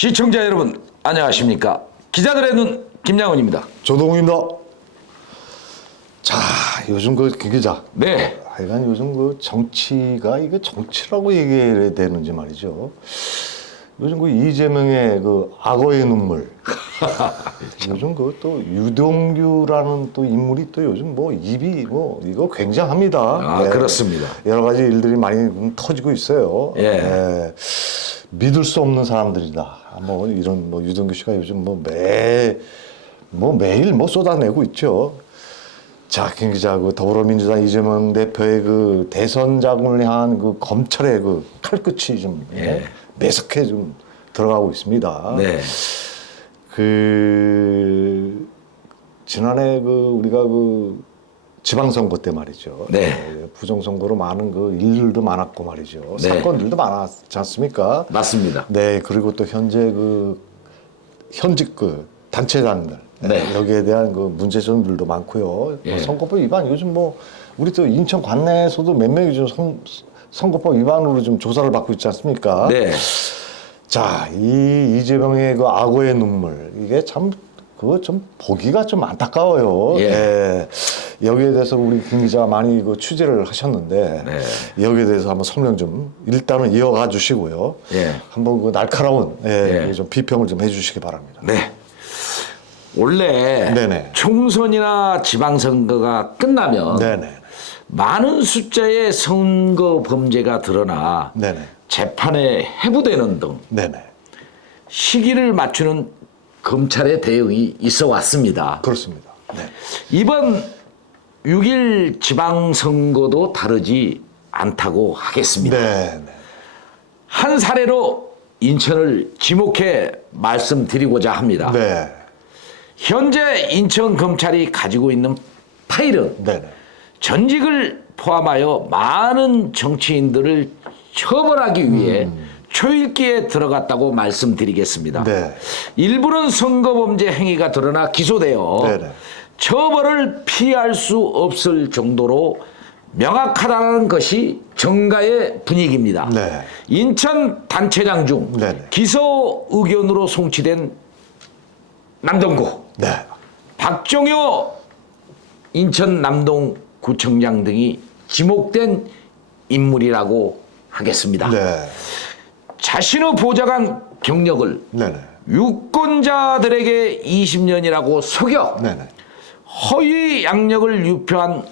시청자 여러분 안녕하십니까? 기자들의 눈 김양훈입니다. 조동우입니다. 자, 요즘 김 기자. 네. 하여간 요즘 정치가 이게 정치라고 얘기해야 되는지 말이죠. 요즘 이재명의 악어의 눈물. 요즘 또 유동규라는 또 인물이 또 요즘 입이 이거 굉장합니다. 아, 그렇습니다. 여러 가지 일들이 많이 터지고 있어요. 예. 예. 믿을 수 없는 사람들이다. 이런 유동규 씨가 요즘 매일 쏟아내고 있죠. 자, 김 기자, 더불어민주당 이재명 대표의 대선 자금을 향한 검찰의 칼끝이 좀 매섭게 좀 들어가고 있습니다. 네. 지난해 우리가 지방선거 때 말이죠. 네. 부정선거로 많은 일들도 많았고 말이죠. 네. 사건들도 많았지 않습니까? 맞습니다. 네. 그리고 또 현재 현직 단체장들. 네. 여기에 대한 문제점들도 많고요. 예. 선거법 위반 요즘 우리 또 인천 관내에서도 몇 명이 좀 선거법 위반으로 좀 조사를 받고 있지 않습니까? 네. 자, 이재명의 악어의 눈물 이게 참 좀 보기가 좀 안타까워요. 예. 예. 여기에 대해서 우리 김 기자가 많이 취재를 하셨는데 네. 여기에 대해서 한번 설명 좀 일단은 이어가 주시고요. 예. 한번 날카로운 좀 비평을 좀 해주시기 바랍니다. 네. 원래 네네. 총선이나 지방선거가 끝나면 네네. 많은 숫자의 선거 범죄가 드러나 네네. 재판에 회부되는 등 네네. 시기를 맞추는 검찰의 대응이 있어 왔습니다. 그렇습니다. 네. 이번 6일 지방선거도 다르지 않다고 하겠습니다. 네. 한 사례로 인천을 지목해 말씀드리고자 합니다. 네. 현재 인천검찰이 가지고 있는 파일은 네네. 전직을 포함하여 많은 정치인들을 처벌하기 위해 초읽기에 들어갔다고 말씀드리겠습니다. 네. 일부는 선거범죄 행위가 드러나 기소되어 네네. 처벌을 피할 수 없을 정도로 명확하다는 것이 정가의 분위기입니다. 네. 인천 단체장 중 네네. 기소 의견으로 송치된 남동구, 네. 박종효 인천 남동구청장 등이 지목된 인물이라고 하겠습니다. 네. 자신의 보좌관 경력을 네네. 유권자들에게 20년이라고 속여 네네. 허위 양력을 유표한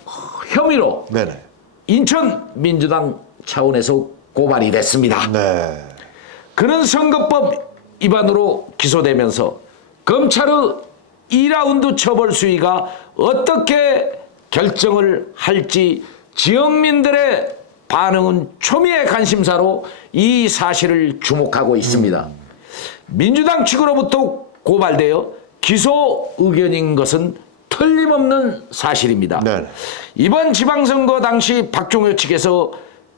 혐의로 네네. 인천 민주당 차원에서 고발이 됐습니다. 네. 그는 선거법 위반으로 기소되면서 검찰의 2라운드 처벌 수위가 어떻게 결정을 할지 지역민들의 반응은 초미의 관심사로 이 사실을 주목하고 있습니다. 민주당 측으로부터 고발되어 기소 의견인 것은 틀림없는 사실입니다. 네. 이번 지방선거 당시 박종효 측에서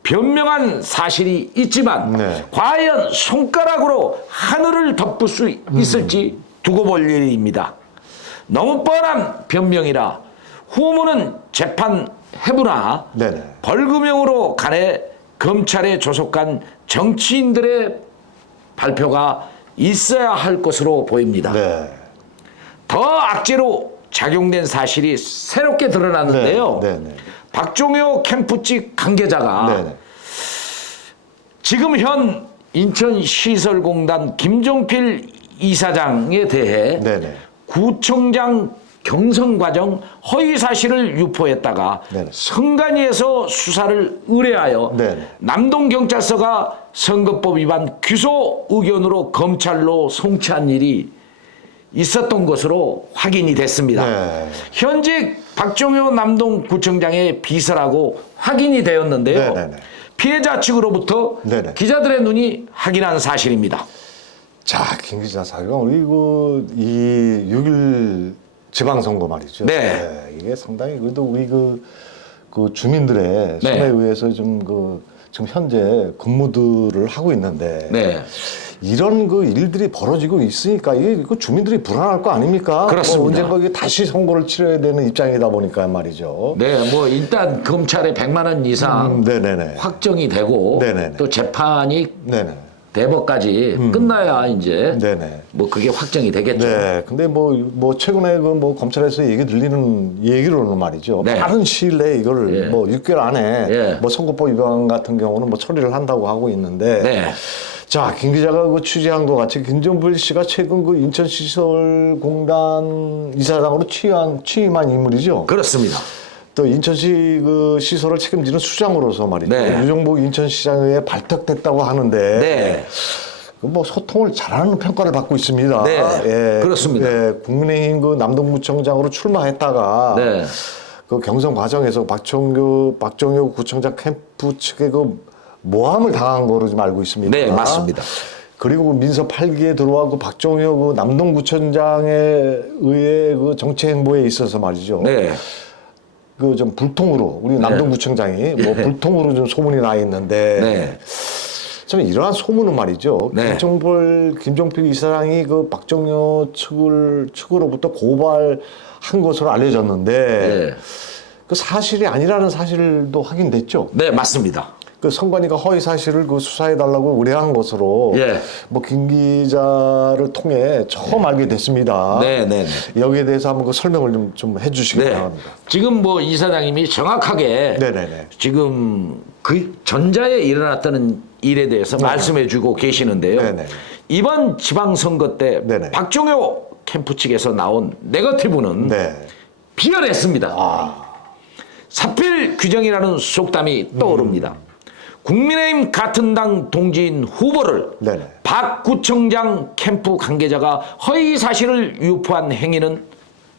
변명한 사실이 있지만 네. 과연 손가락으로 하늘을 덮을 수 있을지 두고 볼 일입니다. 너무 뻔한 변명이라 후문은 재판 해부나 네네. 벌금형으로 간해 검찰에 조속한 정치인들의 발표가 있어야 할 것으로 보입니다. 네. 더 악재로 작용된 사실이 새롭게 드러났는데요. 네네. 박종효 캠프 측 관계자가 네네. 지금 현 인천시설공단 김종필 이사장에 대해 네네. 구청장 경선 과정 허위 사실을 유포했다가 네네. 선관위에서 수사를 의뢰하여 네네. 남동경찰서가 선거법 위반 기소 의견으로 검찰로 송치한 일이 있었던 것으로 확인이 됐습니다. 네. 현직 박종효 남동구청장의 비서라고 확인이 되었는데요. 네네네. 피해자 측으로부터 네네. 기자들의 눈이 확인한 사실입니다. 자, 김 기자, 사실은 우리 이 6일 지방선거 말이죠. 네. 이게 상당히 그래도 우리 주민들의 손에 네. 의해서 지금 현재 근무들을 하고 있는데 네. 이런 일들이 벌어지고 있으니까 이게 주민들이 불안할 거 아닙니까? 그렇습니다. 언젠가 이게 다시 선거를 치러야 되는 입장이다 보니까 말이죠. 네, 일단 검찰에 100만 원 이상 네네네. 확정이 되고 네네네. 또 재판이 네네. 대법까지 끝나야 이제 네네. 뭐 그게 확정이 되겠죠. 네. 근데 뭐 최근에 그 뭐 검찰에서 얘기 들리는 얘기로는 말이죠. 네. 빠른 시일 내에 이거를 예. 뭐 6개월 안에 예. 뭐 선거법 위반 같은 경우는 뭐 처리를 한다고 하고 있는데. 네. 자, 김 기자가 그 취재한 것 같이 김정필 씨가 최근 그 인천시설공단 이사장으로 취임한 인물이죠. 그렇습니다. 또 인천시 그 시설을 책임지는 수장으로서 말이죠. 네. 유정복 인천시장에 발탁됐다고 하는데. 네. 뭐 소통을 잘하는 평가를 받고 있습니다. 네, 예, 그렇습니다. 예, 국민의힘 그 남동구청장으로 출마했다가 네. 그 경선 과정에서 박정효 구청장 캠프 측에 그 모함을 당한 거로 좀 알고 있습니다. 네, 맞습니다. 그리고 민서 8기에 들어와 그 박정효 그 남동구청장에 의해 그 정치 행보에 있어서 말이죠. 네. 그 좀 불통으로 우리 남동구청장이 뭐 불통으로 좀 소문이 나 있는데. 네. 좀 이러한 소문은 말이죠. 네. 김종필 이사장이 그 박정효 측으로부터 고발한 것으로 알려졌는데 네. 그 사실이 아니라는 사실도 확인됐죠. 네, 맞습니다. 그 선관위가 허위 사실을 그 수사해 달라고 의뢰한 것으로 예. 뭐 김 기자를 통해 처음 알게 됐습니다. 네, 네, 여기에 대해서 한번 그 설명을 좀 해주시기 네. 바랍니다. 지금 뭐 이사장님이 정확하게 네네네. 지금 그 전자에 일어났다는 일에 대해서 말씀해주고 계시는데요. 네네. 이번 지방선거 때 네네. 박종효 캠프 측에서 나온 네거티브는 네. 비열했습니다. 사필 규정이라는 속담이 떠오릅니다. 국민의힘 같은 당 동지인 후보를 네네. 박 구청장 캠프 관계자가 허위 사실을 유포한 행위는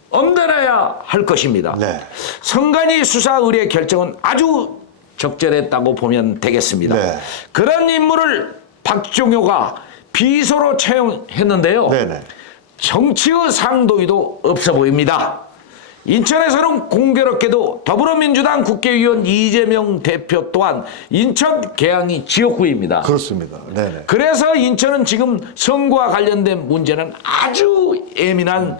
엄단해야 할 것입니다. 네. 선관위 수사 의뢰 결정은 아주 적절했다고 보면 되겠습니다. 네. 그런 인물을 박종효가 비서로 채용했는데요. 네네. 정치의 상도위도 없어 보입니다. 인천에서는 공교롭게도 더불어민주당 국회의원 이재명 대표 또한 인천 계양이 지역구입니다. 그렇습니다. 네네. 그래서 인천은 지금 선거와 관련된 문제는 아주 예민한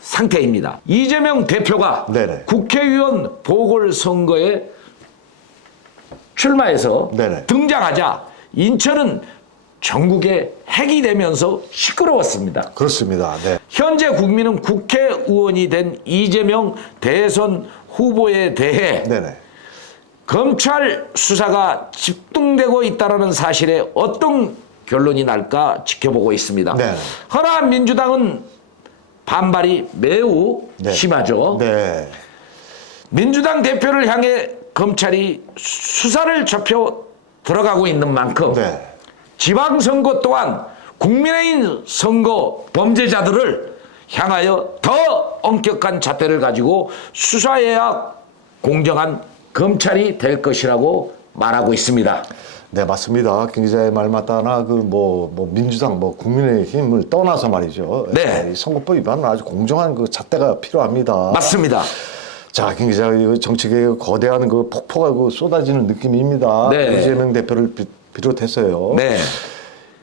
상태입니다. 이재명 대표가 네네. 국회의원 보궐선거에 출마해서 네네. 등장하자 인천은 전국에 핵이 되면서 시끄러웠습니다. 그렇습니다. 네. 현재 국민은 국회의원이 된 이재명 대선 후보에 대해 네네. 검찰 수사가 집중되고 있다는 사실에 어떤 결론이 날까 지켜보고 있습니다. 네. 허나 민주당은 반발이 매우 네. 심하죠. 네. 민주당 대표를 향해 검찰이 수사를 좁혀 들어가고 있는 만큼 네. 지방선거 또한 국민의힘 선거 범죄자들을 향하여 더 엄격한 잣대를 가지고 수사해야 공정한 검찰이 될 것이라고 말하고 있습니다. 네, 맞습니다. 김 기자의 말 맞다나 민주당 국민의힘을 떠나서 말이죠. 네. 이 선거법 위반은 아주 공정한 그 잣대가 필요합니다. 맞습니다. 자, 김 기자, 정치계의 거대한 그 폭포가 그 쏟아지는 느낌입니다. 네. 이재명 대표를 비롯해서요. 네.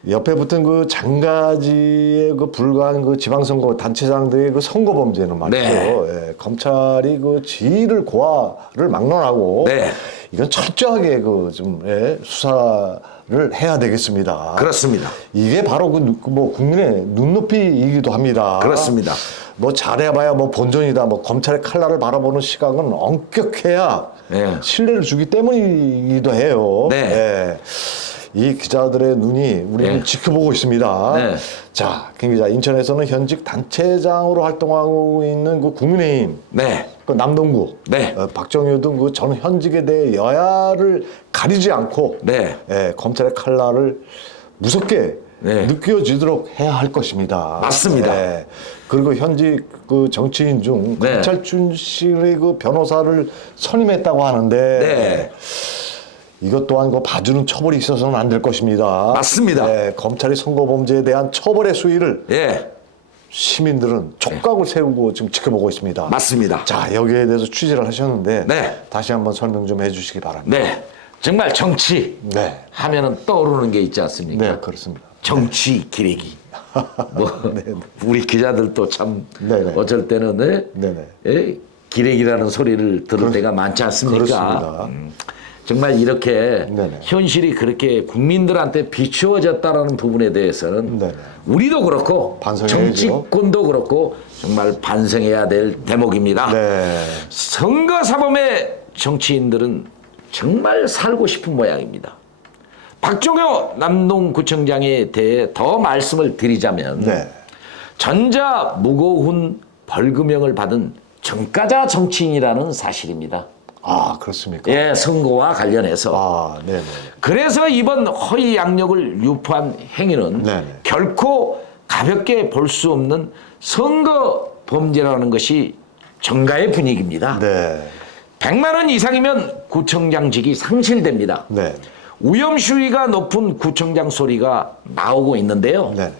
옆에 붙은 그 장가지에 그 불과한 그 지방선거 단체장들의 그 선거 범죄는 말이죠. 네. 예, 검찰이 그 지휘를 고하를 막론하고 네. 이건 철저하게 그 좀 수사를 해야 되겠습니다. 그렇습니다. 이게 바로 국민의 눈높이이기도 합니다. 그렇습니다. 뭐 잘해봐야 뭐 본전이다. 뭐 검찰의 칼날을 바라보는 시각은 엄격해야 네. 신뢰를 주기 때문이기도 해요. 네. 예. 이 기자들의 눈이 우리를 네. 지켜보고 있습니다. 네. 자, 김 기자, 인천에서는 현직 단체장으로 활동하고 있는 그 국민의힘, 네. 그 남동구, 네. 박정효 등 그 전 현직에 대해 여야를 가리지 않고 네. 검찰의 칼날을 무섭게 네. 느껴지도록 해야 할 것입니다. 맞습니다. 그리고 현직 그 정치인 중 네. 검찰 출신의 그 변호사를 선임했다고 하는데 네. 이것 또한 그 봐주는 처벌이 있어서는 안 될 것입니다. 맞습니다. 검찰이 선거 범죄에 대한 처벌의 수위를 예. 시민들은 촉각을 세우고 지금 지켜보고 있습니다. 맞습니다. 자, 여기에 대해서 취재를 하셨는데 네. 다시 한번 설명 좀 해주시기 바랍니다. 네. 정말 정치 네, 하면은 떠오르는 게 있지 않습니까? 네, 그렇습니다. 정치 기레기. 뭐 우리 기자들도 참 네네. 어쩔 때는 네네. 예? 기레기라는 소리를 들을 때가 많지 않습니까? 그렇습니다. 정말 이렇게 네네. 현실이 그렇게 국민들한테 비추어졌다라는 부분에 대해서는 네네. 우리도 그렇고 반성해야죠. 정치권도 그렇고 정말 반성해야 될 대목입니다. 네. 선거 사범의 정치인들은 정말 살고 싶은 모양입니다. 박종효 남동구청장에 대해 더 말씀을 드리자면 네. 전자무고훈 벌금형을 받은 전과자 정치인이라는 사실입니다. 아, 그렇습니까? 예, 선거와 관련해서. 아, 네네. 그래서 이번 허위 양력을 유포한 행위는 네네. 결코 가볍게 볼 수 없는 선거 범죄라는 것이 정가의 분위기입니다. 네. 100만 원 이상이면 구청장직이 상실됩니다. 네. 위험 수위가 높은 구청장 소리가 나오고 있는데요. 네.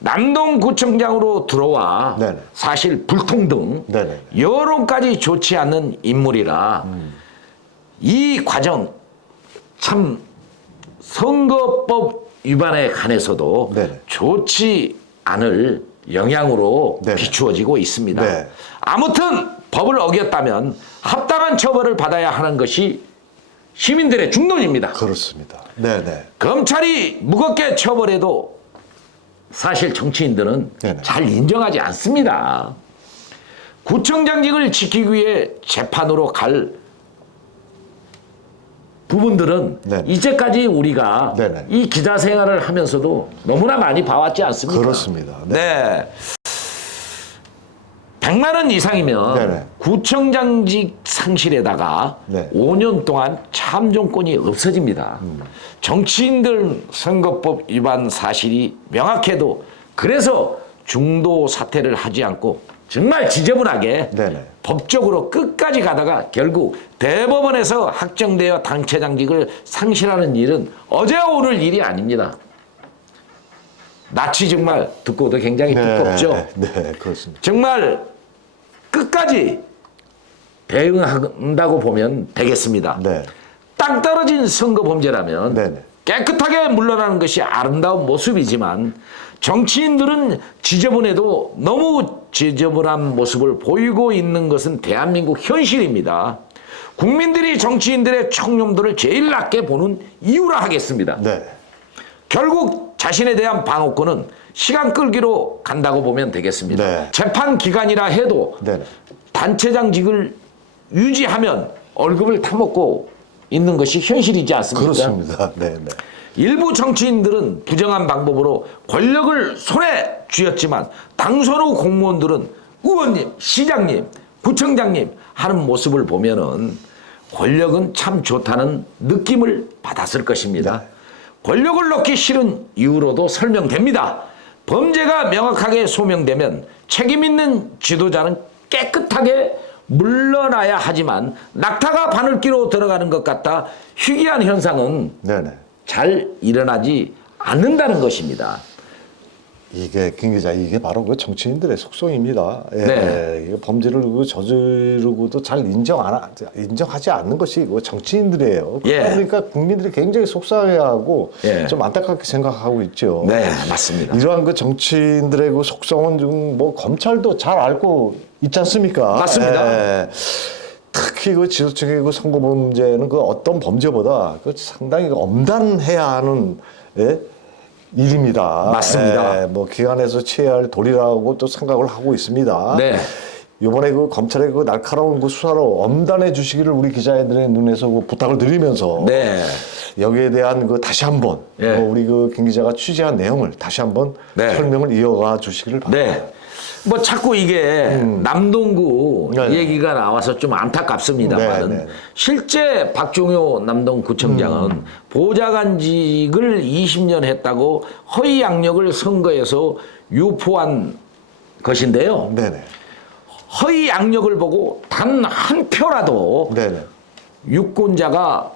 남동구청장으로 들어와 네네. 사실 불통 등 네네. 여론까지 좋지 않는 인물이라 이 과정 참 선거법 위반에 관해서도 네네. 좋지 않을 영향으로 네네. 비추어지고 있습니다. 네. 아무튼 법을 어겼다면 합당한 처벌을 받아야 하는 것이 시민들의 중론입니다. 그렇습니다. 네네. 검찰이 무겁게 처벌해도 사실 정치인들은 네네. 잘 인정하지 않습니다. 구청장직을 지키기 위해 재판으로 갈 부분들은 네네. 이제까지 우리가 네네. 이 기자 생활을 하면서도 너무나 많이 봐왔지 않습니까? 그렇습니다. 네. 100만 원 이상이면 네네. 구청장직 상실에다가 네. 5년 동안 참정권이 없어집니다. 정치인들 선거법 위반 사실이 명확해도 그래서 중도 사퇴를 하지 않고 정말 지저분하게 네네. 법적으로 끝까지 가다가 결국 대법원에서 확정되어 당체장직을 상실하는 일은 어제 오늘 일이 아닙니다. 낯이 정말 듣고도 굉장히 두껍죠. 네, 그렇습니다. 정말 끝까지 대응한다고 보면 되겠습니다. 네. 땅 떨어진 선거 범죄라면 네네. 깨끗하게 물러나는 것이 아름다운 모습이지만 정치인들은 지저분해도 너무 지저분한 모습을 보이고 있는 것은 대한민국 현실입니다. 국민들이 정치인들의 청렴도를 제일 낮게 보는 이유라 하겠습니다. 네. 결국 자신에 대한 방어권은 시간 끌기로 간다고 보면 되겠습니다. 네. 재판 기간이라 해도 네네. 단체장직을 유지하면 월급을 타먹고 있는 것이 현실이지 않습니까? 그렇습니다. 네, 네. 일부 정치인들은 부정한 방법으로 권력을 손에 쥐었지만 당선 후 공무원들은 의원님, 시장님, 구청장님 하는 모습을 보면은 권력은 참 좋다는 느낌을 받았을 것입니다. 네. 권력을 놓기 싫은 이유로도 설명됩니다. 범죄가 명확하게 소명되면 책임 있는 지도자는 깨끗하게 물러나야 하지만 낙타가 바늘기로 들어가는 것 같아 희귀한 현상은 네네. 잘 일어나지 않는다는 것입니다. 이게 김 기자, 이게 바로 그 정치인들의 속성입니다. 예, 네. 이거 범죄를 그 저지르고도 잘 인정하지 않는 것이 그 정치인들이에요. 예. 그러니까 국민들이 굉장히 속상해하고 예. 좀 안타깝게 생각하고 있죠. 네, 맞습니다. 이러한 그 정치인들의 그 속성은 좀 뭐 검찰도 잘 알고 있지 않습니까? 맞습니다. 예. 특히 그 지도층의 그 선거 범죄는 그 어떤 범죄보다 그 상당히 엄단해야 하는 예? 일입니다. 맞습니다. 예, 뭐 기관에서 취해야 할 도리라고 또 생각을 하고 있습니다. 네. 이번에 그 검찰의 그 날카로운 그 수사로 엄단해 주시기를 우리 기자들의 눈에서 그 부탁을 드리면서 네. 여기에 대한 그 다시 한번 예. 우리 그 김 기자가 취재한 내용을 다시 한번 네. 설명을 이어가 주시기를 바랍니다. 네. 뭐 자꾸 이게 남동구 네네. 얘기가 나와서 좀 안타깝습니다만 네네. 실제 박종효 남동구청장은 보좌관직을 20년 했다고 허위 양력을 선거에서 유포한 것인데요. 네네. 허위 양력을 보고 단 한 표라도 네네. 유권자가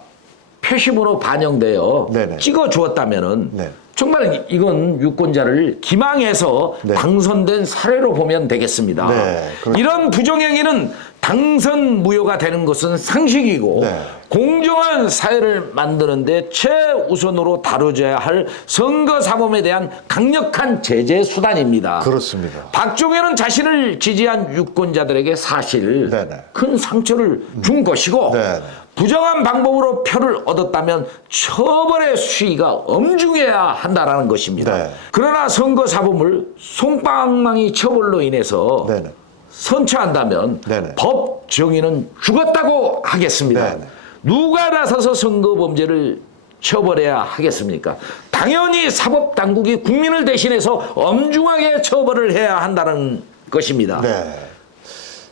표심으로 반영되어 네네. 찍어 주었다면은 네. 정말 이건 유권자를 기망해서 네. 당선된 사례로 보면 되겠습니다. 네, 그렇죠. 이런 부정행위는 당선 무효가 되는 것은 상식이고 네. 공정한 사회를 만드는데 최우선으로 다뤄져야 할 선거사범에 대한 강력한 제재 수단입니다. 그렇습니다. 박종현은 자신을 지지한 유권자들에게 사실 네네. 큰 상처를 준 것이고 네네. 부정한 방법으로 표를 얻었다면 처벌의 수위가 엄중해야 한다라는 것입니다. 네. 그러나 선거사범을 솜방망이 처벌로 인해서 네네. 선처한다면 네네. 법 정의는 죽었다고 하겠습니다. 네네. 누가 나서서 선거범죄를 처벌해야 하겠습니까? 당연히 사법당국이 국민을 대신해서 엄중하게 처벌을 해야 한다는 것입니다. 네.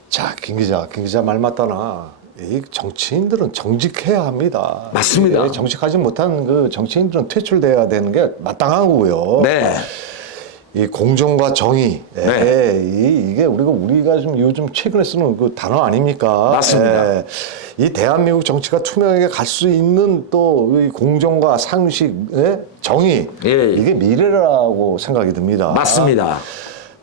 자, 김 기자 말 맞다나 이 정치인들은 정직해야 합니다. 맞습니다. 정직하지 못한 그 정치인들은 퇴출돼야 되는 게 마땅한 거고요. 네. 이 공정과 정의, 네. 이게 우리가 좀 요즘 최근에 쓰는 그 단어 아닙니까? 맞습니다. 이 대한민국 정치가 투명하게 갈 수 있는 또 이 공정과 상식, 정의, 예. 이게 미래라고 생각이 듭니다. 맞습니다.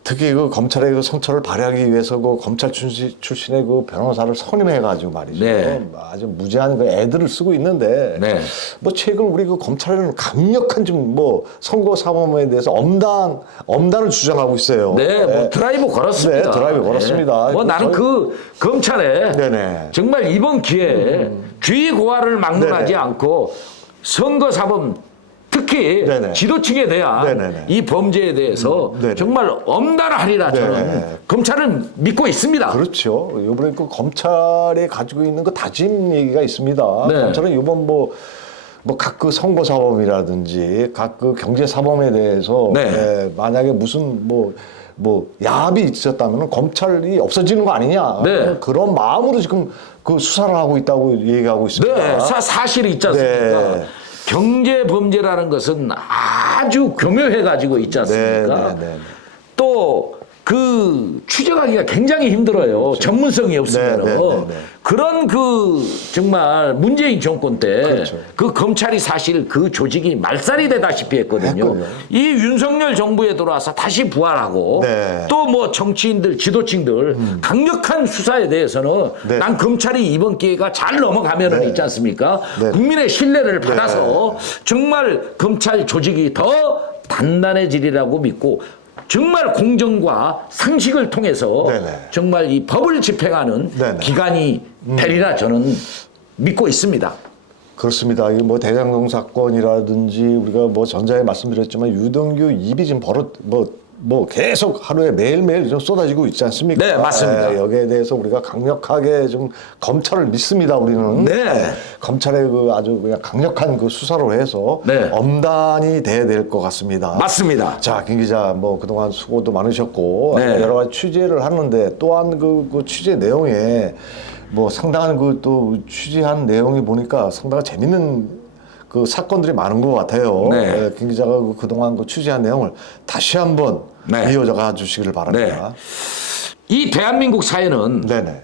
특히 그 검찰의 그 선처를 발휘하기 위해서 그 검찰 출신의 그 변호사를 선임해가지고 말이죠. 네. 아주 무지한 그 애들을 쓰고 있는데, 네. 뭐 최근 우리 그 검찰은 강력한 좀 뭐 선거 사범에 대해서 엄단을 주장하고 있어요. 네, 뭐 드라이브 걸었습니다. 네, 드라이브 걸었습니다. 뭐 나는 그 검찰에 네네. 정말 이번 기회에 주의 고하를 막론하지 네네. 않고 선거사범 특히 네네. 지도층에 대한 네네네. 이 범죄에 대해서 네네. 정말 엄단하리라 저는 네네. 검찰을 믿고 있습니다. 그렇죠. 이번에 그 검찰이 가지고 있는 그 다짐 얘기가 있습니다. 네. 검찰은 이번 뭐 각 그 선거 사범이라든지 각 그 경제 사범에 대해서 네. 만약에 무슨 뭐 야합이 있었다면 검찰이 없어지는 거 아니냐. 네. 그런 마음으로 지금 그 수사를 하고 있다고 얘기하고 있습니다. 네, 사실이 있지 않습니까? 네. 경제 범죄라는 것은 아주 교묘해 가지고 있지 않습니까? 네. 또 그 추적하기가 굉장히 힘들어요. 전문성이 없으면. 네. 그런 그 정말 문재인 정권 때 그 그렇죠. 검찰이 사실 그 조직이 말살이 되다시피 했거든요. 했군요. 이 윤석열 정부에 들어와서 다시 부활하고 네. 또 뭐 정치인들, 지도층들 강력한 수사에 대해서는 네. 난 검찰이 이번 기회가 잘 넘어가면은 네. 있지 않습니까? 네. 국민의 신뢰를 받아서 정말 검찰 조직이 더 단단해지리라고 믿고 정말 공정과 상식을 통해서 네네. 정말 이 법을 집행하는 네네. 기관이 되리라 저는 믿고 있습니다. 그렇습니다. 이 뭐 대장동 사건이라든지 우리가 뭐 전자에 말씀드렸지만 유동규 입이 지금 뭐 계속 하루에 매일매일 좀 쏟아지고 있지 않습니까? 네, 맞습니다. 여기에 대해서 우리가 강력하게 좀 검찰을 믿습니다. 우리는 네. 검찰의 그 아주 그냥 강력한 그 수사로 해서 네. 엄단이 돼야 될 것 같습니다. 맞습니다. 자, 김 기자 뭐 그동안 수고도 많으셨고 네. 여러 가지 취재를 하는데 또한 그 취재 내용에 뭐 상당한 그 또 취재한 내용이 보니까 상당히 재밌는 그 사건들이 많은 것 같아요. 네. 김 기자가 그동안 그 취재한 내용을 다시 한번 네. 이어져 가 주시기를 바랍니다. 이 대한민국 사회는 네네.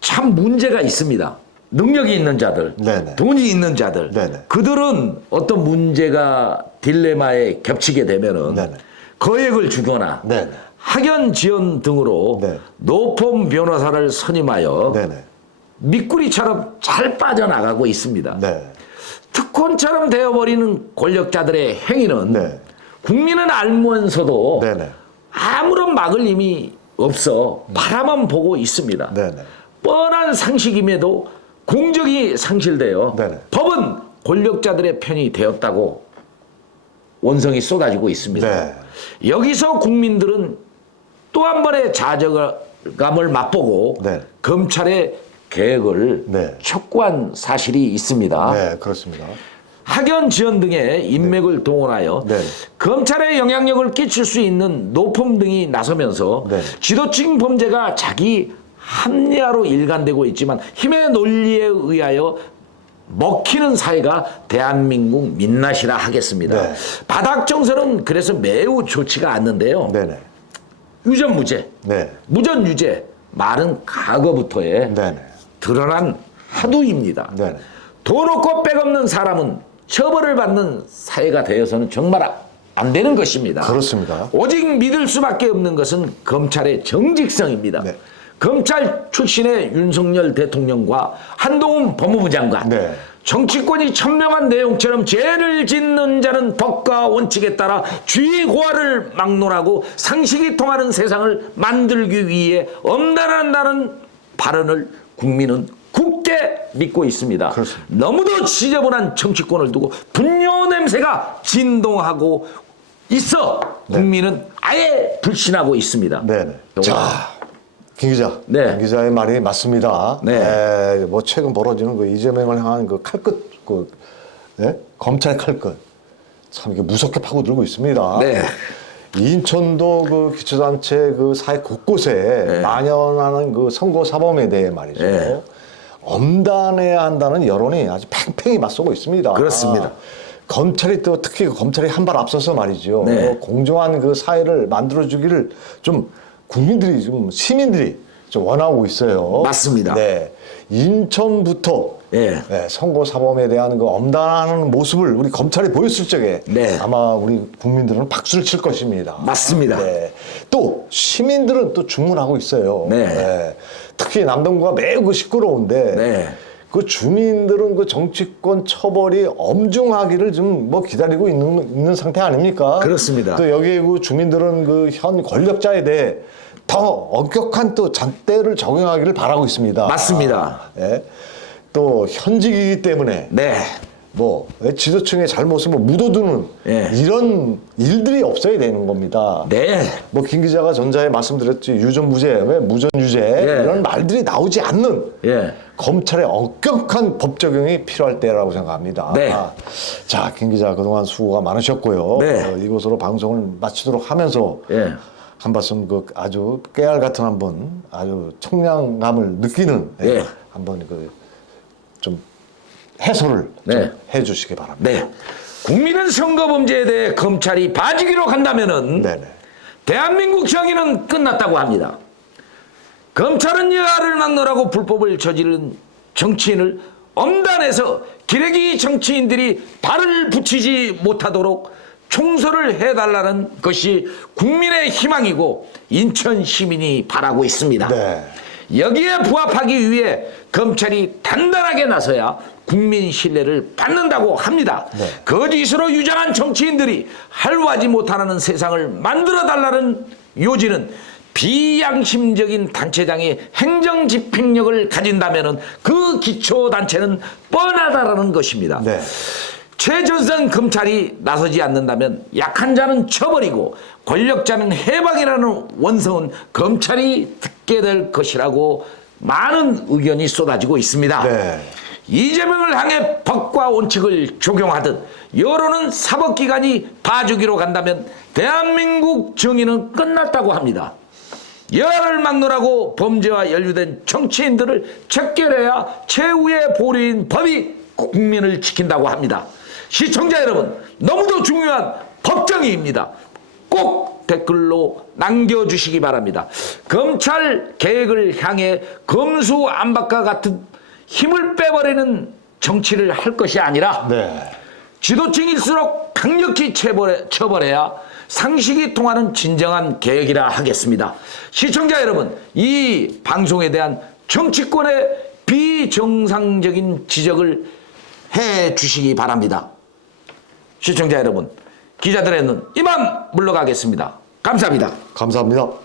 참 문제가 있습니다. 능력이 있는 자들, 네네. 돈이 있는 자들, 네네. 그들은 어떤 문제가 딜레마에 겹치게 되면은 네네. 거액을 주거나 네네. 학연 지원 등으로 네. 노폼 변호사를 선임하여 네네. 미꾸리처럼 잘 빠져나가고 있습니다. 네. 특권처럼 되어버리는 권력자들의 행위는 네. 국민은 알면서도 네네. 아무런 막을 힘이 없어 바라만 보고 있습니다. 네네. 뻔한 상식임에도 공정이 상실되어 네네. 법은 권력자들의 편이 되었다고 원성이 쏟아지고 있습니다. 네. 여기서 국민들은 또 한 번의 좌절감을 맛보고 네. 검찰의 계획을 네. 촉구한 사실이 있습니다. 네, 그렇습니다. 학연 지원 등의 인맥을 동원하여 네. 검찰에 영향력을 끼칠 수 있는 노폼 등이 나서면서 네. 지도층 범죄가 자기 합리화로 일관되고 있지만 힘의 논리에 의하여 먹히는 사회가 대한민국 민낯이라 하겠습니다. 네. 바닥 정서는 그래서 매우 좋지가 않는데요. 네네. 유전무죄, 네. 무전유죄, 말은 과거부터의 네네. 드러난 화두입니다. 네네. 돈 없고 백 없는 사람은 처벌을 받는 사회가 되어서는 정말 안 되는 것입니다. 그렇습니다. 오직 믿을 수밖에 없는 것은 검찰의 정직성입니다. 네. 검찰 출신의 윤석열 대통령과 한동훈 법무부 장관, 네. 정치권이 천명한 내용처럼 죄를 짓는 자는 법과 원칙에 따라 쥐고하를 막론하고 상식이 통하는 세상을 만들기 위해 엄단한다는 발언을 국민은 굳게 믿고 있습니다. 그렇습니다. 너무도 지저분한 정치권을 두고 분노 냄새가 진동하고 있어 국민은 아예 불신하고 있습니다. 네네. 자, 김 기자. 네. 김 기자의 말이 맞습니다. 네. 뭐 최근 벌어지는 그 이재명을 향한 그 칼끝, 검찰 칼끝. 참 이게 무섭게 파고들고 있습니다. 네. 인천도 그 기초단체 그 사회 곳곳에 만연하는 그 선거 사범에 대해 말이죠. 네. 엄단해야 한다는 여론이 아주 팽팽히 맞서고 있습니다. 그렇습니다. 검찰이 또 특히 검찰이 한 발 앞서서 말이죠. 네. 공정한 그 사회를 만들어주기를 좀 국민들이 좀 시민들이 좀 원하고 있어요. 맞습니다. 네. 인천부터 예. 선거 사범에 대한 그 엄단하는 모습을 우리 검찰이 보였을 적에 네. 아마 우리 국민들은 박수를 칠 것입니다. 맞습니다. 네. 또 시민들은 또 주문하고 있어요. 네. 특히 남동구가 매우 그 시끄러운데 네. 그 주민들은 그 정치권 처벌이 엄중하기를 좀 뭐 기다리고 있는 상태 아닙니까? 그렇습니다. 또 여기 그 주민들은 그 현 권력자에 대해 더 엄격한 또 잣대를 적용하기를 바라고 있습니다. 맞습니다. 또 현직이기 때문에 네. 뭐 지도층의 잘못을 뭐 묻어두는 예. 이런 일들이 없어야 되는 겁니다. 네. 뭐 김 기자가 전자에 말씀드렸지 유전무죄, 왜 무전유죄 이런 말들이 나오지 않는 예. 검찰의 엄격한 법 적용이 필요할 때라고 생각합니다. 네. 자, 김 기자 그동안 수고가 많으셨고요. 네. 이곳으로 방송을 마치도록 하면서 예. 한 말씀 그 아주 깨알 같은 한번 아주 청량감을 느끼는 예. 한번 그 좀 해소를 네. 좀 해주시기 바랍니다. 네. 국민은 선거범죄에 대해 검찰이 봐주기로 간다면은 네네. 대한민국 정의는 끝났다고 합니다. 검찰은 여야를 막론하고 불법을 저지른 정치인을 엄단해서 기레기 정치인들이 발을 붙이지 못하도록 총선을 해달라는 것이 국민의 희망이고 인천 시민이 바라고 있습니다. 네. 여기에 부합하기 위해 검찰이 단단하게 나서야 국민 신뢰를 받는다고 합니다. 네. 거짓으로 유장한 정치인들이 할구하지 못하는 세상을 만들어달라는 요지는 비양심적인 단체장이 행정집행력을 가진다면 그 기초단체는 뻔하다라는 것입니다. 네. 최전선 검찰이 나서지 않는다면 약한 자는 쳐버리고 권력자는 해방이라는 원성은 검찰이 듣게 될 것이라고 많은 의견이 쏟아지고 있습니다. 네. 이재명을 향해 법과 원칙을 적용하듯 여론은 사법기관이 봐주기로 간다면 대한민국 정의는 끝났다고 합니다. 여야를 막론하고 범죄와 연루된 정치인들을 척결해야 최후의 보루인 법이 국민을 지킨다고 합니다. 시청자 여러분, 너무도 중요한 법정의입니다. 꼭 댓글로 남겨주시기 바랍니다. 검찰 개혁을 향해 검수안박과 같은 힘을 빼버리는 정치를 할 것이 아니라 네. 지도층일수록 강력히 처벌해야 상식이 통하는 진정한 개혁이라 하겠습니다. 시청자 여러분, 이 방송에 대한 정치권의 비정상적인 지적을 해 주시기 바랍니다. 시청자 여러분, 기자들의 눈 이만 물러가겠습니다. 감사합니다. 감사합니다.